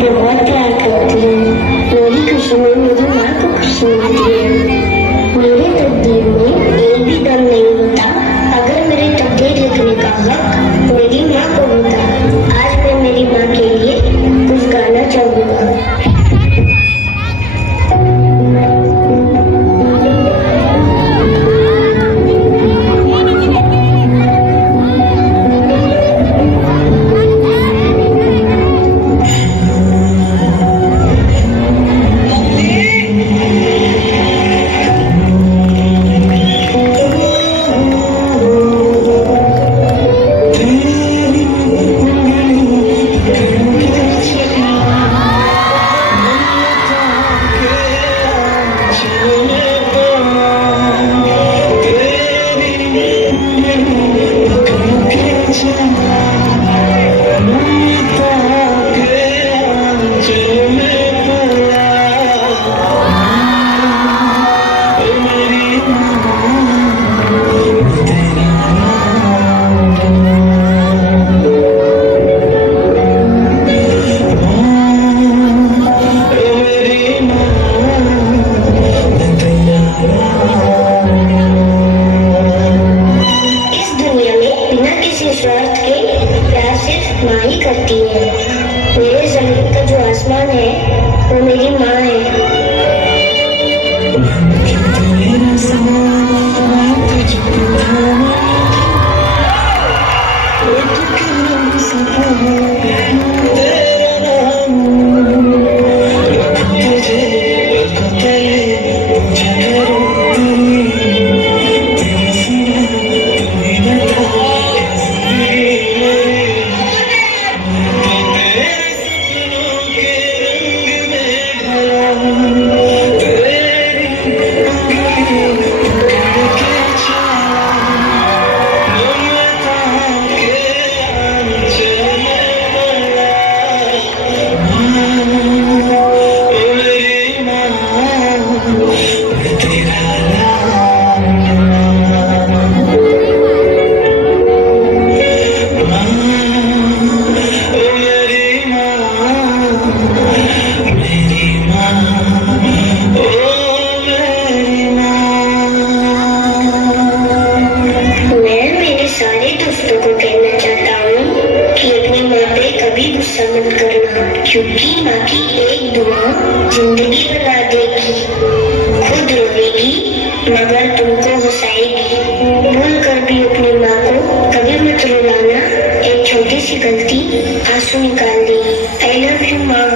बहुत प्यार करती है। मेरी खुशी में मेरी माँ को खुशी मिलती है। मेरे तकदीर में एक भी दम नहीं होता अगर मेरे तकदीर लिखने का हक मेरी माँ को होता। आज मैं मेरी माँ के लिए कुछ गाना चाहूँगा। स्वार्थ के प्यार सिर्फ माँ ही करती है। मेरे जमीन का जो आसमान है वो मेरी माँ है। गुस्सा मत करना, क्योंकि माँ की एक दुआ जिंदगी बना देगी। खुद रोएगी मगर तुमको हंसाएगी। भूल कर भी अपनी माँ को कभी मत रुलाना। एक छोटी सी गलती आंसू निकाल देगी। आई लव यू माँ।